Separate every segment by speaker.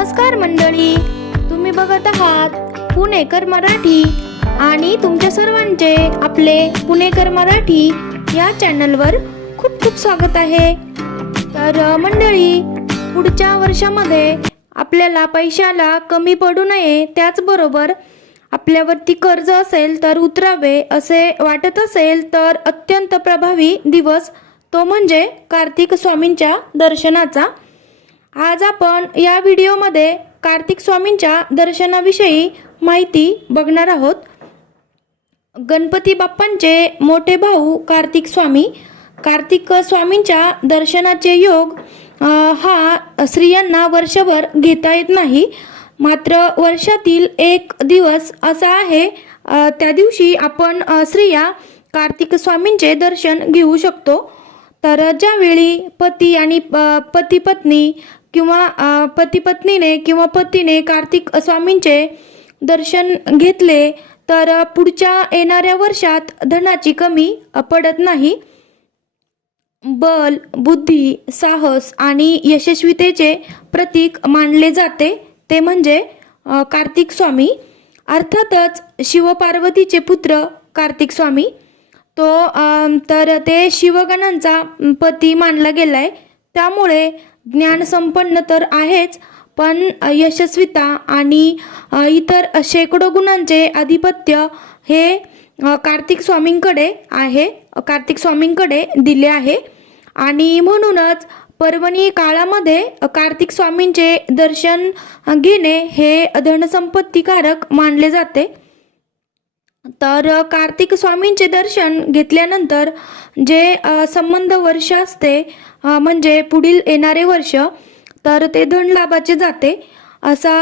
Speaker 1: नमस्कार मंडळी. तुम्ही बघत आहात पुणेकर मराठी आणि तुमच्या सर्वांचे आपले पुणेकर मराठी या चॅनलवर खूप खूप स्वागत आहे. तर मंडळी पुढच्या वर्षामध्ये आपल्याला पैशाला कमी पडू नये त्याचबरोबर आपल्यावरती कर्ज असेल तर उतरावे असे वाटत असेल तर अत्यंत प्रभावी दिवस तो म्हणजे कार्तिक स्वामींच्या दर्शनाचा. आज आपण या व्हिडिओमध्ये कार्तिक स्वामींच्या दर्शनाविषयी माहिती बघणार आहोत. गणपती बाप्पांचे मोठे भाऊ कार्तिक स्वामी. कार्तिक स्वामींच्या दर्शनाचे योग हा स्त्रियांना वर्षभर घेता येत नाही. मात्र वर्षातील एक दिवस असा आहे त्या दिवशी आपण स्त्रिया कार्तिक स्वामींचे दर्शन घेऊ शकतो. तर ज्यावेळी पती आणि पती पत्नी किंवा अ, पती पत्नीने किंवा पतीने कार्तिक स्वामींचे दर्शन घेतले तर पुढच्या येणाऱ्या वर्षात धनाची कमी पडत नाही. बल बुद्धी साहस आणि यशस्वीतेचे प्रतीक मानले जाते. ते म्हणजे कार्तिक स्वामी. अर्थातच शिवपार्वतीचे पुत्र कार्तिक स्वामी. तो तर ते शिवगणांचा पती मानला गेलाय. त्यामुळे ज्ञानसंपन्न तर आहेच पण यशस्विता आणि इतर शेकडो गुणांचे आधिपत्य हे कार्तिक स्वामींकडे आहे कार्तिक स्वामींकडे दिले आहे. आणि म्हणूनच पर्वणी काळामध्ये कार्तिक स्वामींचे दर्शन घेणे हे धनसंपत्तीकारक मानले जाते. तर कार्तिक स्वामींचे दर्शन घेतल्यानंतर जे संबंध वर्ष असते म्हणजे पुढील येणारे वर्ष तर ते धन लाभाचे जाते असा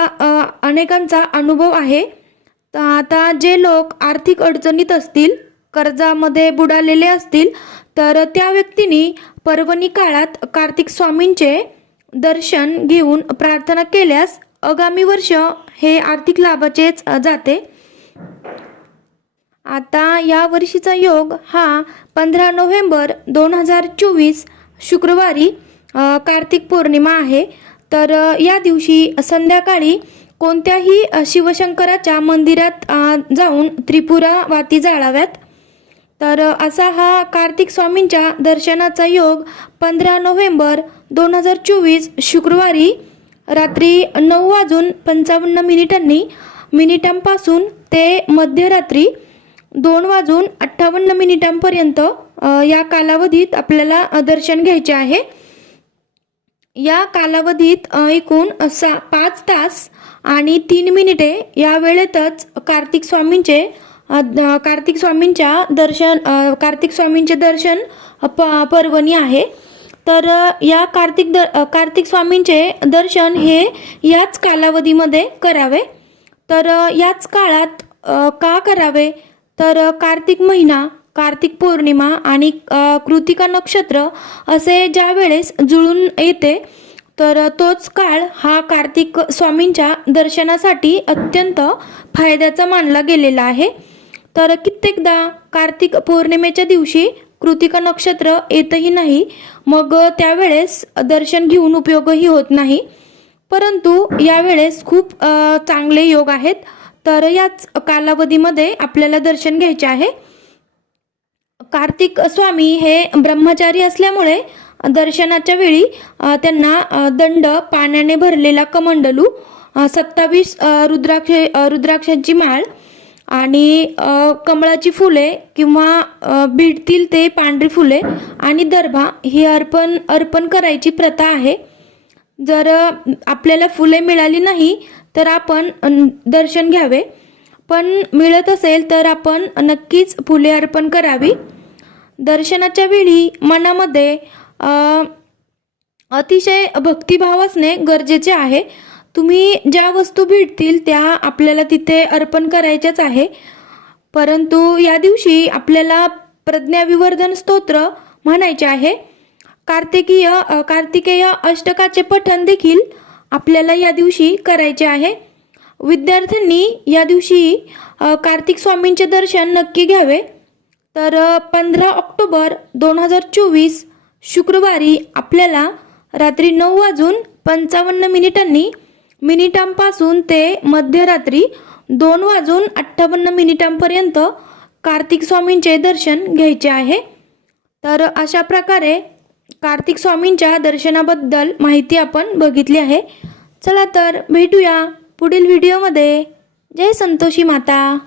Speaker 1: अनेकांचा अनुभव आहे. तर आता जे लोक आर्थिक अडचणीत असतील कर्जामध्ये बुडालेले असतील तर त्या व्यक्तींनी पर्वणी काळात कार्तिक स्वामींचे दर्शन घेऊन प्रार्थना केल्यास आगामी वर्ष हे आर्थिक लाभाचेच जाते. आता या वर्षीचा योग हा पंधरा नोव्हेंबर दोन हजार चोवीस शुक्रवारी कार्तिक पौर्णिमा आहे. तर या दिवशी संध्याकाळी कोणत्याही शिवशंकराच्या मंदिरात जाऊन त्रिपुरा वाती जाळाव्यात. तर असा हा कार्तिक स्वामींच्या दर्शनाचा योग पंधरा नोव्हेंबर दोन हजार चोवीस शुक्रवारी रात्री नऊ वाजून पंचावन्न मिनिटांनी मिनिटांपासून ते मध्यरात्री दोन वाजून अठ्ठावन्न मिनिटांपर्यंत या कालावधीत आपल्याला दर्शन घ्यायचे आहे. या कालावधीत एकूण सा पाच तास आणि तीन मिनिटे या वेळेतच कार्तिक स्वामींचे कार्तिक स्वामींच्या दर्शन कार्तिक स्वामींचे दर्शन प पर्वणी आहे. तर या कार्तिक द कार्तिक स्वामींचे दर्शन हे याच कालावधीमध्ये करावे. तर याच काळात का करावे? तर कार्तिक महिना कार्तिक पौर्णिमा आणि कृतिका नक्षत्र असे ज्या वेळेस जुळून येते तर तोच काळ हा कार्तिक स्वामींच्या दर्शनासाठी अत्यंत फायद्याचा मानला गेलेला आहे. तर कित्येकदा कार्तिक पौर्णिमेच्या दिवशी कृतिका नक्षत्र येतही नाही मग त्यावेळेस दर्शन घेऊन उपयोगही होत नाही. परंतु यावेळेस खूप चांगले योग आहेत. तर याच कालावधीमध्ये आपल्याला दर्शन घ्यायचे आहे. कार्तिक स्वामी हे ब्रह्मचारी असल्यामुळे दर्शनाच्या वेळी त्यांना दंड पाण्याने भरलेला कमंडलू सत्तावीस रुद्राक्ष रुद्राक्षांची माळ आणि कमळाची फुले किंवा भिडतील भेटतील ते पांढरी फुले आणि दर्भा ही अर्पण अर्पण करायची प्रथा आहे. जर आपल्याला फुले मिळाली नाही तर आपण दर्शन घ्यावे. पण मिळत असेल तर आपण नक्कीच फुले अर्पण करावी. दर्शनाच्या वेळी मनामध्ये अतिशय भक्तिभाव असणे गरजेचे आहे. तुम्ही ज्या वस्तू भेटतील त्या आपल्याला तिथे अर्पण करायच्याच आहे. परंतु या दिवशी आपल्याला प्रज्ञाविवर्धन स्तोत्र म्हणायचे आहे. कार्तिकीय कार्तिकेय अष्टकाचे पठण देखील आपल्याला या दिवशी करायचे आहे. विद्यार्थ्यांनी या दिवशी कार्तिक स्वामींचे दर्शन नक्की घ्यावे. तर पंधरा ऑक्टोबर दोन हजार चोवीस शुक्रवारी आपल्याला रात्री नऊ वाजून पंचावन्न मिनिटांनी मिनिटांपासून ते मध्यरात्री दोन वाजून अठ्ठावन्न मिनिटांपर्यंत कार्तिक स्वामींचे दर्शन घ्यायचे आहे. तर अशा प्रकारे कार्तिक स्वामींच्या दर्शनाबद्दल माहिती आपण बघितली आहे. चला तर भेटूया पुढील व्हिडिओमध्ये. जय संतोषी माता.